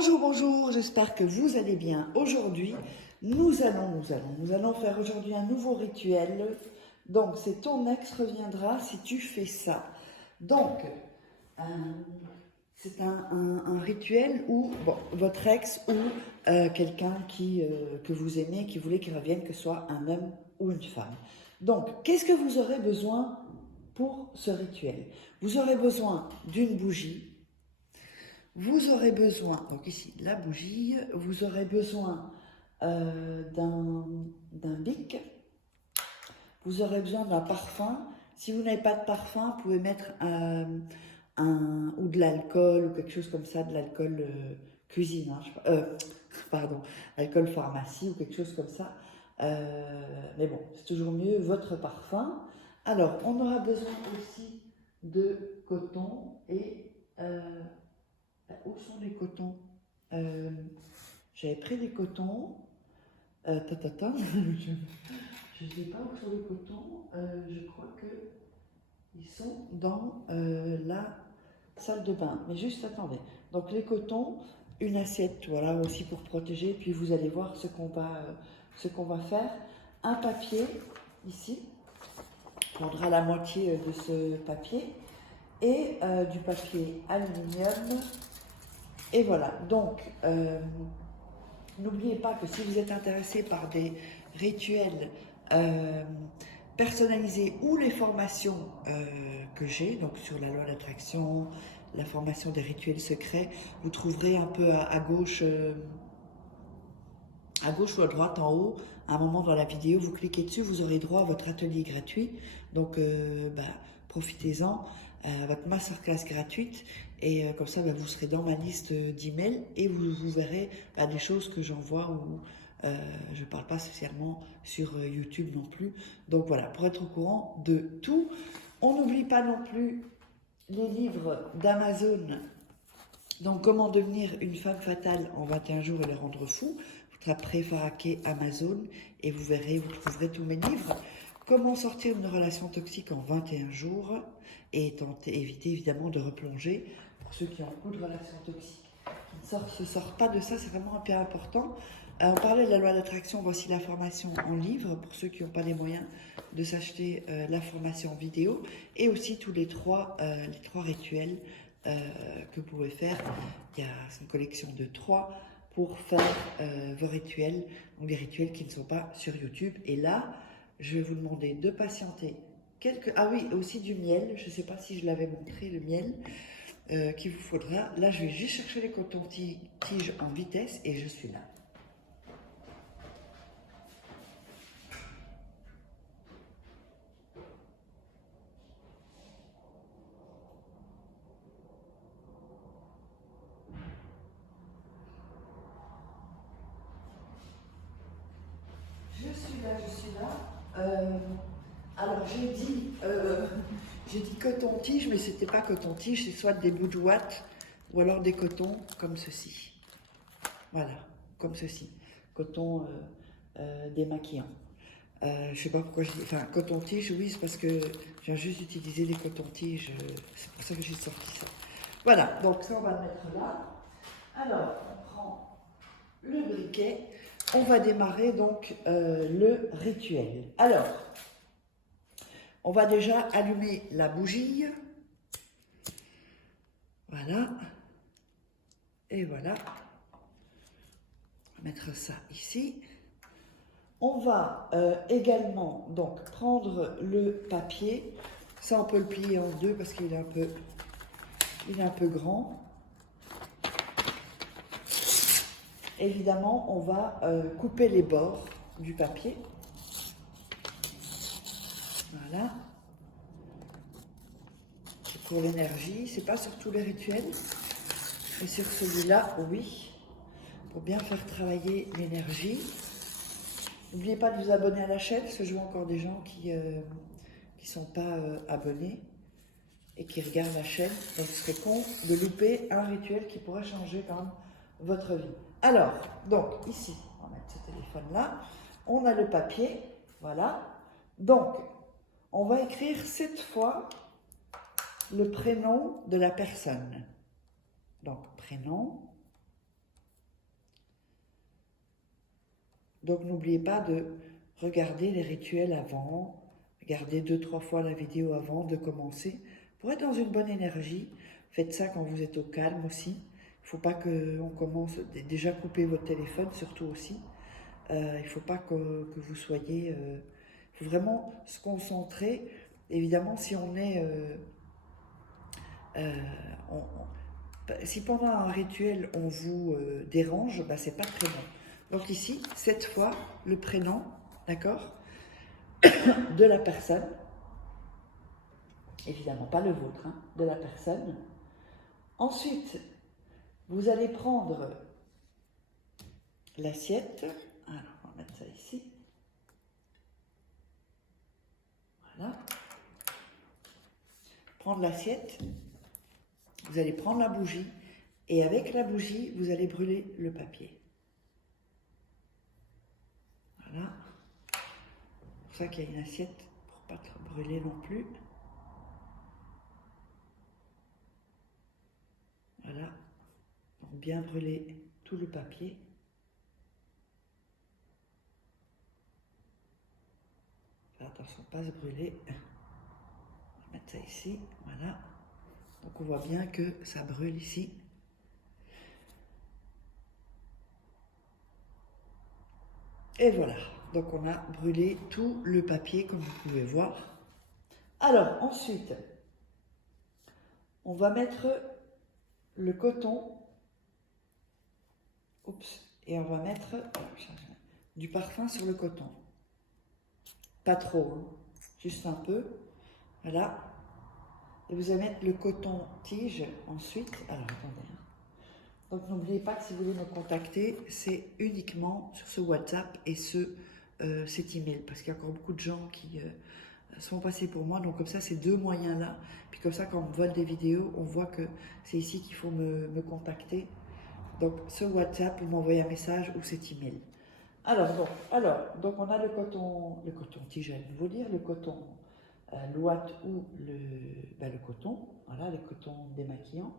Bonjour, bonjour, j'espère que vous allez bien. Aujourd'hui, nous allons faire aujourd'hui un nouveau rituel. Donc, c'est ton ex reviendra si tu fais ça. Donc, euh, c'est un rituel où votre ex ou quelqu'un que vous aimez, qui voulait qu'il revienne, que ce soit un homme ou une femme. Donc, qu'est-ce que vous aurez besoin pour ce rituel? Vous aurez besoin d'une bougie. Vous aurez besoin, donc ici la bougie, vous aurez besoin d'un bic, vous aurez besoin d'un parfum. Si vous n'avez pas de parfum, vous pouvez mettre ou de l'alcool ou quelque chose comme ça, de l'alcool cuisine, hein, pardon, alcool pharmacie ou quelque chose comme ça. Mais bon, c'est toujours mieux votre parfum. Alors, on aura besoin aussi de coton et où sont les cotons? J'avais pris des cotons. Je ne sais pas où sont les cotons. Je crois qu'ils sont dans la salle de bain. Mais juste attendez. Donc les cotons, une assiette, voilà, aussi pour protéger. Puis vous allez voir ce qu'on va faire. Un papier, ici. On prendra la moitié de ce papier. Et du papier aluminium. Et voilà, donc n'oubliez pas que si vous êtes intéressé par des rituels personnalisés ou les formations que j'ai, donc sur la loi d'attraction, la formation des rituels secrets, vous trouverez un peu à gauche ou à droite en haut, à un moment dans la vidéo, vous cliquez dessus, vous aurez droit à votre atelier gratuit. Donc profitez-en, votre masterclass gratuite. Et comme ça, vous serez dans ma liste d'emails et vous verrez des choses que j'envoie où je ne parle pas spécialement sur YouTube non plus. Donc voilà, pour être au courant de tout. On n'oublie pas non plus les livres d'Amazon. Donc, comment devenir une femme fatale en 21 jours et les rendre fous. Vous taperez Faraké Amazon et vous verrez, vous trouverez tous mes livres. Comment sortir d'une relation toxique en 21 jours et éviter évidemment de replonger pour ceux qui ont beaucoup de relations toxiques. Qui ne se sortent pas de ça, c'est vraiment hyper important. On parlait de la loi d'attraction, voici la formation en livre pour ceux qui n'ont pas les moyens de s'acheter la formation en vidéo et aussi tous les trois rituels que vous pouvez faire. Il y a une collection de 3 pour faire vos rituels, donc des rituels qui ne sont pas sur YouTube. Et là, je vais vous demander de patienter quelques... Ah oui, aussi du miel. Je ne sais pas si je l'avais montré, le miel qu'il vous faudra. Là, je vais juste chercher les cotons-tiges en vitesse et je suis là. Je suis là. Alors j'ai dit coton-tige, mais c'était pas coton-tige, c'est soit des bouts de ouate ou alors des cotons comme ceci. Voilà, comme ceci. Coton démaquillant. Je sais pas pourquoi je dis. Enfin, coton-tige, oui, c'est parce que je viens juste d'utiliser des cotons-tiges. C'est pour ça que j'ai sorti ça. Voilà, donc ça, on va le mettre là. Alors, on prend le briquet. On va démarrer donc le rituel. Alors, on va déjà allumer la bougie. Voilà. Et voilà. On va mettre ça ici. On va également donc prendre le papier. Ça, on peut le plier en deux parce qu'il est un peu grand. Évidemment, on va couper les bords du papier. Voilà. C'est pour l'énergie. C'est pas sur tous les rituels. Et sur celui-là, oui. Pour bien faire travailler l'énergie. N'oubliez pas de vous abonner à la chaîne, parce que je vois encore des gens qui sont pas abonnés et qui regardent la chaîne. Donc ce serait con de louper un rituel qui pourrait changer quand même votre vie. Alors, donc ici, on va mettre ce téléphone-là. On a le papier, voilà. Donc, on va écrire 7 fois le prénom de la personne. Donc, prénom. Donc n'oubliez pas de regarder les rituels avant, regardez 2-3 fois la vidéo avant de commencer pour être dans une bonne énergie. Faites ça quand vous êtes au calme aussi. Il ne faut pas qu'on commence, déjà couper votre téléphone surtout aussi. Il ne faut pas que vous soyez... il faut vraiment se concentrer. Évidemment, si on est... si pendant un rituel on vous dérange, bah, c'est pas très bon. Donc ici, cette fois, le prénom, d'accord, de la personne, évidemment pas le vôtre, hein, de la personne. Ensuite, vous allez prendre l'assiette. Alors, on va mettre ça ici. Voilà. Prendre l'assiette. Vous allez prendre la bougie. Et avec la bougie, vous allez brûler le papier. Voilà. C'est pour ça qu'il y a une assiette pour ne pas trop brûler non plus. Voilà. Pour bien brûler tout le papier. Attention, pas se brûler. On va mettre ça ici. Voilà. Donc on voit bien que ça brûle ici. Et voilà. Donc on a brûlé tout le papier comme vous pouvez voir. Alors ensuite, on va mettre le coton. Oups. Et on va mettre du parfum sur le coton. Pas trop, hein, juste un peu. Voilà. Et vous allez mettre le coton-tige ensuite. Alors attendez. Hein. Donc n'oubliez pas que si vous voulez me contacter, c'est uniquement sur ce WhatsApp et cet email. Parce qu'il y a encore beaucoup de gens qui sont passés pour moi. Donc comme ça, ces deux moyens-là. Puis comme ça, quand on vole des vidéos, on voit que c'est ici qu'il faut me contacter. Donc ce WhatsApp, vous m'envoyez un message ou cet email. Alors, donc on a le coton-tige, je vais vous dire, le coton l'ouate ou le coton, voilà, le coton démaquillant.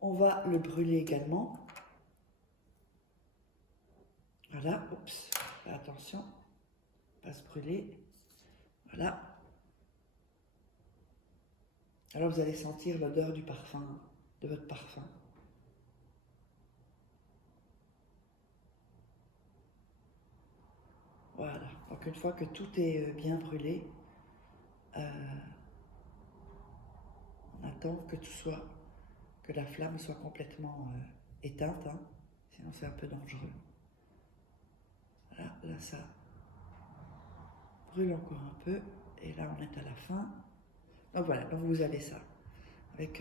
On va le brûler également. Voilà, oups, attention, pas se brûler. Voilà. Alors vous allez sentir l'odeur du parfum, de votre parfum. Voilà, donc une fois que tout est bien brûlé, on attend que la flamme soit complètement éteinte, hein, sinon c'est un peu dangereux. Voilà, là ça brûle encore un peu, et là on est à la fin. Donc voilà, donc vous avez ça, avec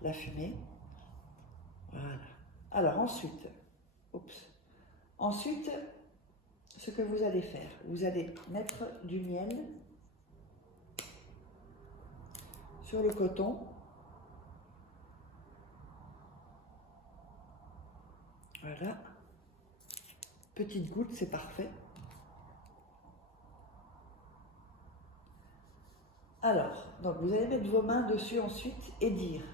la fumée. Voilà. Alors ensuite, ensuite, ce que vous allez faire, vous allez mettre du miel sur le coton. Voilà. Petite goutte, c'est parfait. Alors, donc vous allez mettre vos mains dessus ensuite et dire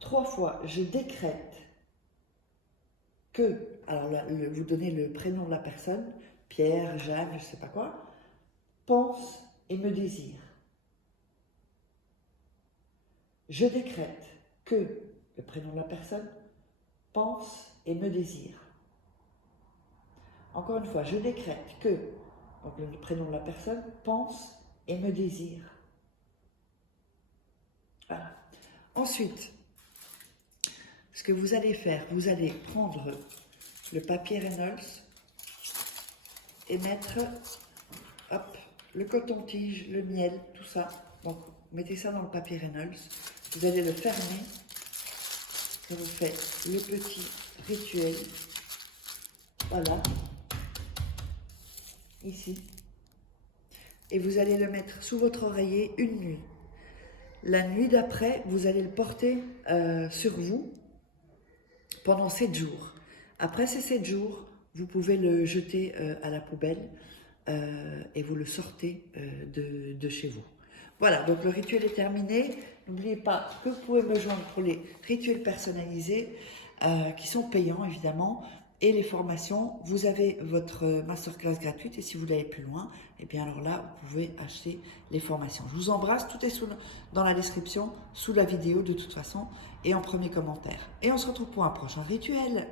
3 fois, je décrète que, alors là, vous donnez le prénom de la personne, Pierre, Jeanne, je ne sais pas quoi, pense et me désire. Je décrète que, le prénom de la personne, pense et me désire. Encore une fois, je décrète que, donc le prénom de la personne, pense et me désire. Voilà. Ensuite, ce que vous allez faire, vous allez prendre le papier Reynolds et mettre, hop, le coton-tige, le miel, tout ça. Donc, mettez ça dans le papier Reynolds. Vous allez le fermer. Et vous faites le petit rituel. Voilà. Ici. Et vous allez le mettre sous votre oreiller une nuit. La nuit d'après, vous allez le porter sur vous pendant 7 jours. Après ces 7 jours, vous pouvez le jeter à la poubelle et vous le sortez de chez vous. Voilà, donc le rituel est terminé. N'oubliez pas que vous pouvez me joindre pour les rituels personnalisés qui sont payants évidemment. et les formations. Vous avez votre masterclass gratuite et si vous voulez aller plus loin, et bien alors là, vous pouvez acheter les formations. Je vous embrasse, tout est dans la description, sous la vidéo de toute façon et en premier commentaire. Et on se retrouve pour un prochain rituel.